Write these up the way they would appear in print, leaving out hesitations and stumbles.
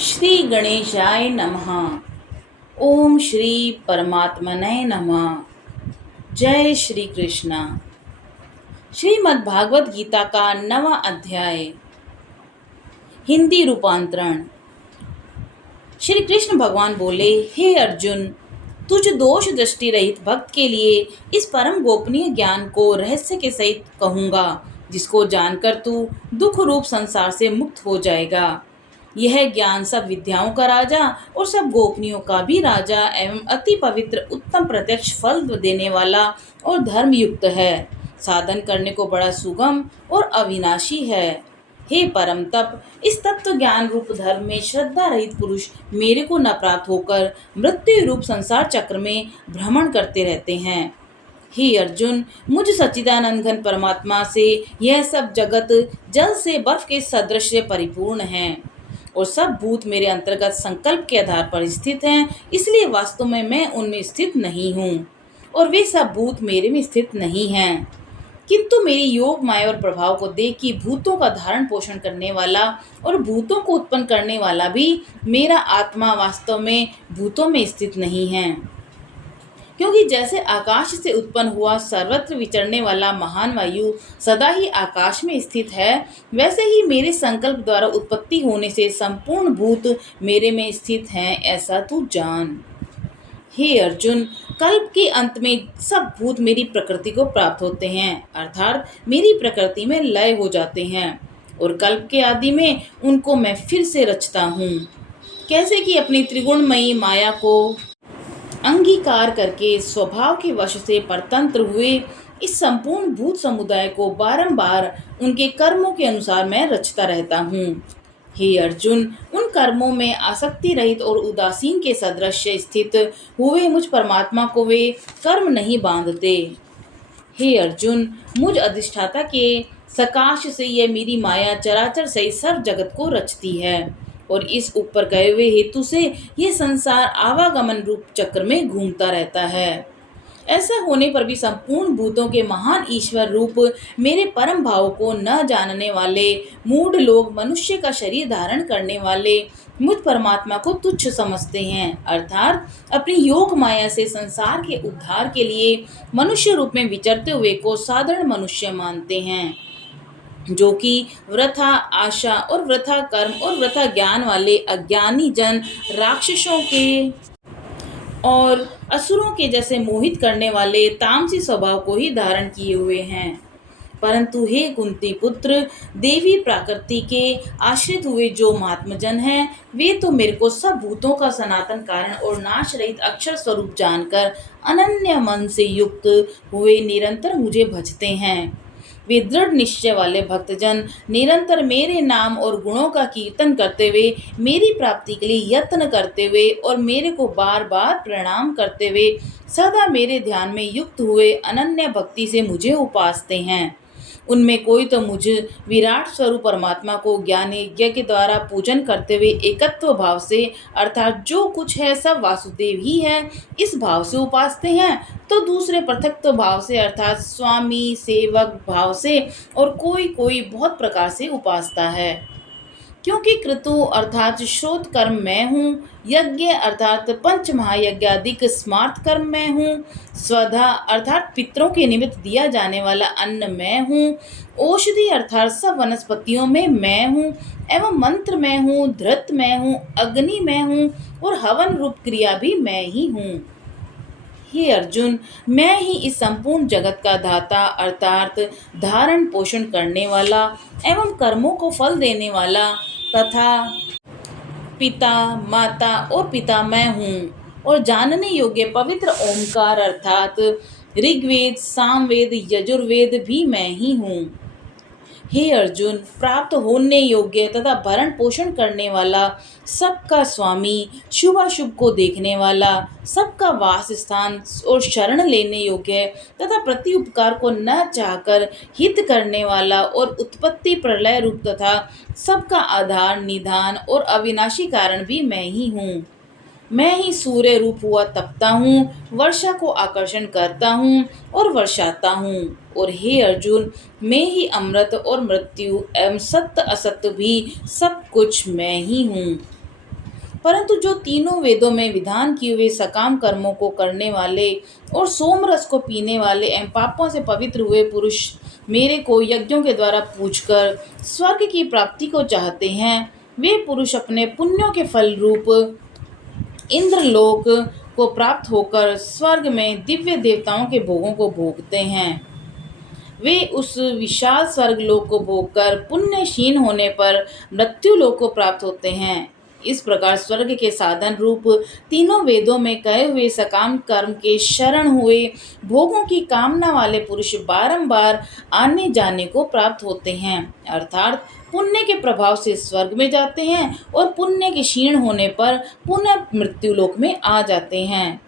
श्री गणेशाय नमः। ओम श्री परमात्मने नमः। जय श्री कृष्णा। श्रीमद् भागवत गीता का 9वां अध्याय। हिंदी रूपांतरण। श्री कृष्ण भगवान बोले, हे अर्जुन, तुझ दोष दृष्टि रहित भक्त के लिए इस परम गोपनीय ज्ञान को रहस्य के सहित कहूँगा, जिसको जानकर तू दुख रूप संसार से मुक्त हो जाएगा। यह ज्ञान सब विद्याओं का राजा और सब गोपनीयों का भी राजा एवं अति पवित्र उत्तम प्रत्यक्ष फल देने वाला और धर्म युक्त है। साधन करने को बड़ा सुगम और अविनाशी है। हे परम तप, इस तत्व ज्ञान रूप धर्म में श्रद्धा रहित पुरुष मेरे को न प्राप्त होकर मृत्यु रूप संसार चक्र में भ्रमण करते रहते हैं। हे अर्जुन, मुझ सच्चिदानंद घन परमात्मा से यह सब जगत जल से बर्फ के सदृश परिपूर्ण है और सब भूत मेरे अंतर्गत संकल्प के आधार पर स्थित हैं। इसलिए वास्तव में मैं उनमें स्थित नहीं हूँ और वे सब भूत मेरे में स्थित नहीं हैं। किंतु मेरी योग माया और प्रभाव को देख कि भूतों का धारण पोषण करने वाला और भूतों को उत्पन्न करने वाला भी मेरा आत्मा वास्तव में भूतों में स्थित नहीं है। क्योंकि जैसे आकाश से उत्पन्न हुआ सर्वत्र विचरने वाला महान वायु सदा ही आकाश में स्थित है, वैसे ही मेरे संकल्प द्वारा उत्पत्ति होने से संपूर्ण भूत मेरे में स्थित हैं, ऐसा तू जान। हे अर्जुन, कल्प के अंत में सब भूत मेरी प्रकृति को प्राप्त होते हैं, अर्थात मेरी प्रकृति में लय हो जाते हैं और कल्प के आदि में उनको मैं फिर से रचता हूँ। कैसे कि अपनी त्रिगुणमयी माया को अंगीकार करके स्वभाव के वश से परतंत्र हुए इस संपूर्ण भूत समुदाय को बारंबार उनके कर्मों के अनुसार मैं रचता रहता हूँ। हे अर्जुन, उन कर्मों में आसक्ति रहित और उदासीन के सदृश स्थित हुए मुझ परमात्मा को वे कर्म नहीं बांधते। हे अर्जुन, मुझ अधिष्ठाता के सकाश से यह मेरी माया चराचर सहित सब जगत को रचती है और इस ऊपर गए हुए हेतु से यह संसार आवागमन रूप चक्र में घूमता रहता है। ऐसा होने पर भी संपूर्ण भूतों के महान ईश्वर रूप मेरे परम भाव को न जानने वाले मूढ़ लोग मनुष्य का शरीर धारण करने वाले मुझ परमात्मा को तुच्छ समझते हैं, अर्थात अपनी योग माया से संसार के उद्धार के लिए मनुष्य रूप में विचरते हुए को साधारण मनुष्य मानते हैं, जो कि वृथा आशा और वृथा कर्म और वृथा ज्ञान वाले अज्ञानी जन राक्षसों के और असुरों के जैसे मोहित करने वाले तामसी स्वभाव को ही धारण किए हुए हैं। परंतु हे कुंती पुत्र, देवी प्रकृति के आश्रित हुए जो महात्मजन हैं, वे तो मेरे को सब भूतों का सनातन कारण और नाश रहित अक्षर स्वरूप जानकर अनन्य मन से युक्त हुए निरंतर मुझे भजते हैं। वे दृढ़ निश्चय वाले भक्तजन निरंतर मेरे नाम और गुणों का कीर्तन करते हुए मेरी प्राप्ति के लिए यत्न करते हुए और मेरे को बार बार प्रणाम करते हुए सदा मेरे ध्यान में युक्त हुए अनन्य भक्ति से मुझे उपासते हैं। उनमें कोई तो मुझ विराट स्वरूप परमात्मा को ज्ञान यज्ञ के द्वारा पूजन करते हुए एकत्व भाव से, अर्थात जो कुछ है सब वासुदेव ही है, इस भाव से उपासते हैं, तो दूसरे पृथक्त्व भाव से अर्थात स्वामी सेवक भाव से और कोई कोई बहुत प्रकार से उपासता है। क्योंकि क्रतु अर्थात श्रोत कर्म मैं हूँ, यज्ञ अर्थात पंच महायज्ञादिक स्मार्त कर्म मैं हूँ, स्वधा अर्थात पितरों के निमित्त दिया जाने वाला अन्न मैं हूँ, औषधि अर्थात सब वनस्पतियों में मैं हूँ, एवं मंत्र मैं हूँ, धृत मैं हूँ, अग्नि मैं हूँ और हवन रूप क्रिया भी मैं ही हूँ। हे अर्जुन, मैं ही इस संपूर्ण जगत का दाता अर्थात धारण पोषण करने वाला एवं कर्मों को फल देने वाला तथा पिता माता और पिता मैं हूँ और जानने योग्य पवित्र ओंकार अर्थात ऋग्वेद सामवेद यजुर्वेद भी मैं ही हूँ। हे अर्जुन, प्राप्त होने योग्य तथा भरण पोषण करने वाला, सबका स्वामी, शुभाशुभ को देखने वाला, सबका वास स्थान और शरण लेने योग्य तथा प्रति उपकार को न चाहकर हित करने वाला और उत्पत्ति प्रलय रूप तथा सबका आधार निधान और अविनाशी कारण भी मैं ही हूँ। मैं ही सूर्य रूप हुआ तपता हूँ, वर्षा को आकर्षण करता हूँ और वर्षाता हूँ। और हे अर्जुन, मैं ही अमृत और मृत्यु एवं सत्य असत्य भी सब कुछ मैं ही हूँ। परंतु जो तीनों वेदों में विधान किए हुए सकाम कर्मों को करने वाले और सोमरस को पीने वाले एवं पापों से पवित्र हुए पुरुष मेरे को यज्ञों के द्वारा पूजकर स्वर्ग की प्राप्ति को चाहते हैं, वे पुरुष अपने पुण्यों के फल रूप इंद्रलोक को प्राप्त होकर स्वर्ग में दिव्य देवताओं के भोगों को भोगते हैं। वे उस विशाल स्वर्ग लोक को भोगकर पुण्य क्षीण होने पर मृत्यु लोक को प्राप्त होते हैं। इस प्रकार स्वर्ग के साधन रूप तीनों वेदों में कहे हुए सकाम कर्म के शरण हुए भोगों की कामना वाले पुरुष बारंबार आने जाने को प्राप्त होते हैं, अर्थात पुण्य के प्रभाव से स्वर्ग में जाते हैं और पुण्य के क्षीण होने पर पुनः मृत्यु लोक में आ जाते हैं।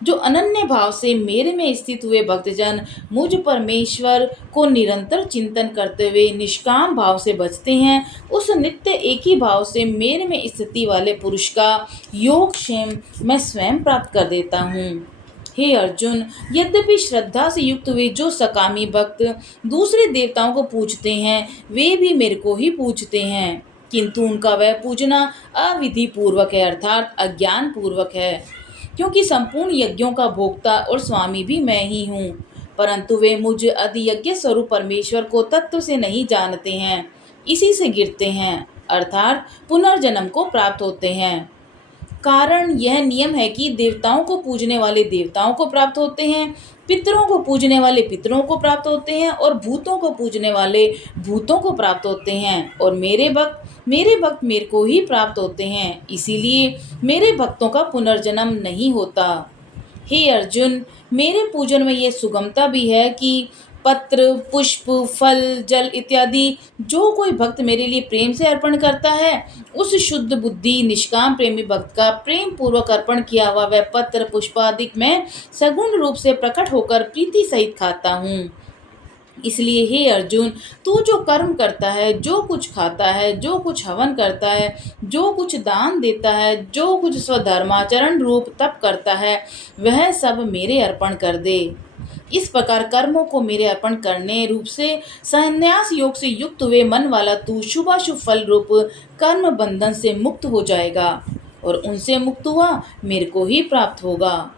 जो अनन्य भाव से मेरे में स्थित हुए भक्तजन मुझ परमेश्वर को निरंतर चिंतन करते हुए निष्काम भाव से बचते हैं, उस नित्य एक ही भाव से मेरे में स्थिति वाले पुरुष का योग क्षेम मैं स्वयं प्राप्त कर देता हूँ। हे अर्जुन, यद्यपि श्रद्धा से युक्त हुए जो सकामी भक्त दूसरे देवताओं को पूजते हैं, वे भी मेरे को ही पूजते हैं, किंतु उनका वह पूजना अविधि पूर्वक है, अर्थात अज्ञान पूर्वक है, क्योंकि संपूर्ण यज्ञों का भोक्ता और स्वामी भी मैं ही हूँ। परंतु वे मुझ अधियज्ञ स्वरूप परमेश्वर को तत्व से नहीं जानते हैं, इसी से गिरते हैं, अर्थात पुनर्जन्म को प्राप्त होते हैं। कारण यह नियम है कि देवताओं को पूजने वाले देवताओं को प्राप्त होते हैं, पितरों को पूजने वाले पितरों को प्राप्त होते हैं और भूतों को पूजने वाले भूतों को प्राप्त होते हैं, और मेरे भक्त मेरे को ही प्राप्त होते हैं। इसीलिए मेरे भक्तों का पुनर्जन्म नहीं होता। हे अर्जुन, मेरे पूजन में यह सुगमता भी है कि पत्र, पुष्प, फल, जल इत्यादि जो कोई भक्त मेरे लिए प्रेम से अर्पण करता है, उस शुद्ध बुद्धि निष्काम प्रेमी भक्त का प्रेम पूर्वक अर्पण किया हुआ वह पत्र पुष्प आदि मैं सगुण रूप से प्रकट होकर प्रीति सहित खाता हूँ। इसलिए हे अर्जुन, तू जो कर्म करता है, जो कुछ खाता है, जो कुछ हवन करता है, जो कुछ दान देता है, जो कुछ स्वधर्माचरण रूप तप करता है, वह सब मेरे अर्पण कर दे। इस प्रकार कर्मों को मेरे अर्पण करने रूप से संन्यास योग से युक्त हुए मन वाला तू शुभाशुभ फल रूप कर्म बंधन से मुक्त हो जाएगा और उनसे मुक्त हुआ मेरे को ही प्राप्त होगा।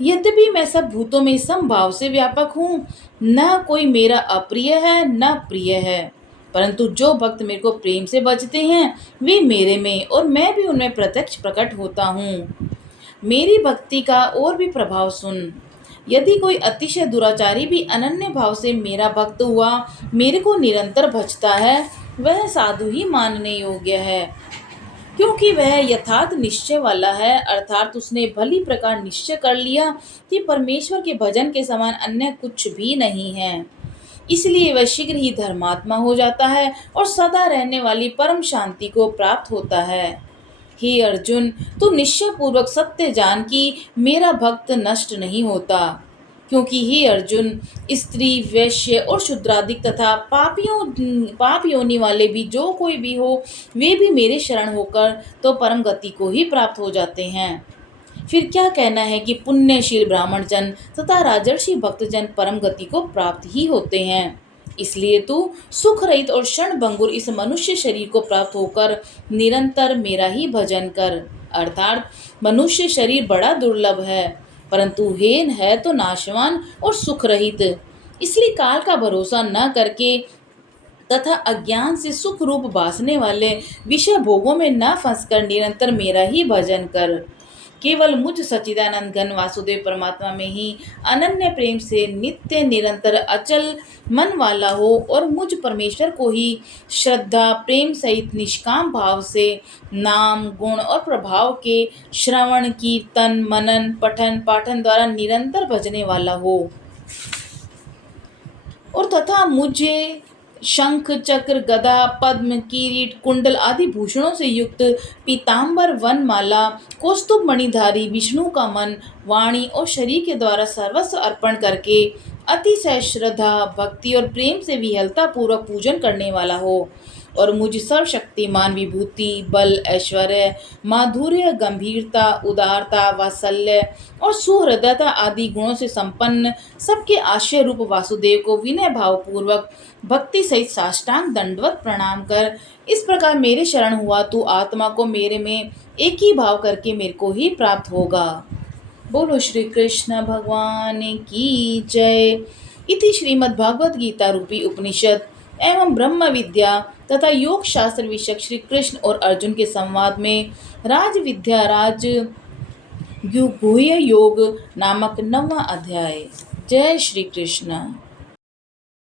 यद्यपि मैं सब भूतों में समभाव से व्यापक हूँ, न कोई मेरा अप्रिय है न प्रिय है, परंतु जो भक्त मेरे को प्रेम से बचते हैं वे मेरे में और मैं भी उनमें प्रत्यक्ष प्रकट होता हूँ। मेरी भक्ति का और भी प्रभाव सुन। यदि कोई अतिशय दुराचारी भी अनन्य भाव से मेरा भक्त हुआ मेरे को निरंतर भजता है, वह साधु ही मानने योग्य है, क्योंकि वह यथार्थ निश्चय वाला है, अर्थात उसने भली प्रकार निश्चय कर लिया कि परमेश्वर के भजन के समान अन्य कुछ भी नहीं है। इसलिए वह शीघ्र ही धर्मात्मा हो जाता है और सदा रहने वाली परम शांति को प्राप्त होता है। हे अर्जुन, तू निश्चय पूर्वक सत्य जान कि मेरा भक्त नष्ट नहीं होता, क्योंकि हे अर्जुन, स्त्री, वैश्य और शूद्रादिक तथा पाप योनि वाले भी जो कोई भी हो, वे भी मेरे शरण होकर तो परम गति को ही प्राप्त हो जाते हैं। फिर क्या कहना है कि पुण्यशील ब्राह्मण जन तथा राजर्षि भक्तजन परम गति को प्राप्त ही होते हैं। इसलिए तू सुख रहित और क्षण भंगुर इस मनुष्य शरीर को प्राप्त होकर निरंतर मेरा ही भजन कर, अर्थात मनुष्य शरीर बड़ा दुर्लभ है, परंतु हेन है तो नाशवान और सुख रहित। इसलिए काल का भरोसा न करके तथा अज्ञान से सुख रूप भासने वाले विषय भोगों में न फंसकर निरंतर मेरा ही भजन कर। केवल मुझ सच्चिदानंद घन वासुदेव परमात्मा में ही अनन्य प्रेम से नित्य निरंतर अचल मन वाला हो और मुझ परमेश्वर को ही श्रद्धा प्रेम सहित निष्काम भाव से नाम गुण और प्रभाव के श्रवण कीर्तन मनन पठन पाठन द्वारा निरंतर भजने वाला हो, और तथा मुझे शंख चक्र गदा पद्म किरीट कुंडल आदि भूषणों से युक्त पीताम्बर वनमाला कौस्तुभ मणिधारी विष्णु का मन वाणी और शरीर के द्वारा सर्वस्व अर्पण करके अतिशय श्रद्धा भक्ति और प्रेम से विहलता पूर्वक पूजन करने वाला हो, और मुझ सर्वशक्तिमान विभूति, बल, ऐश्वर्य, माधुर्य, गंभीरता, उदारता, वात्सल्य और सुहृदयता आदि गुणों से संपन्न सबके आश्रय रूप वासुदेव को विनय भावपूर्वक भक्ति सहित साष्टांग दंडवत प्रणाम कर इस प्रकार मेरे शरण हुआ, तू आत्मा को मेरे में एक ही भाव करके मेरे को ही प्राप्त होगा। बोलो श्री कृष्ण भगवान की जय। इति श्रीमद् भागवत गीता रूपी उपनिषद एवं ब्रह्म विद्या तथा योग शास्त्र विषयक श्री कृष्ण और अर्जुन के संवाद में राज विद्या राज गुह्य योग नामक 9वां अध्याय। जय श्री कृष्ण।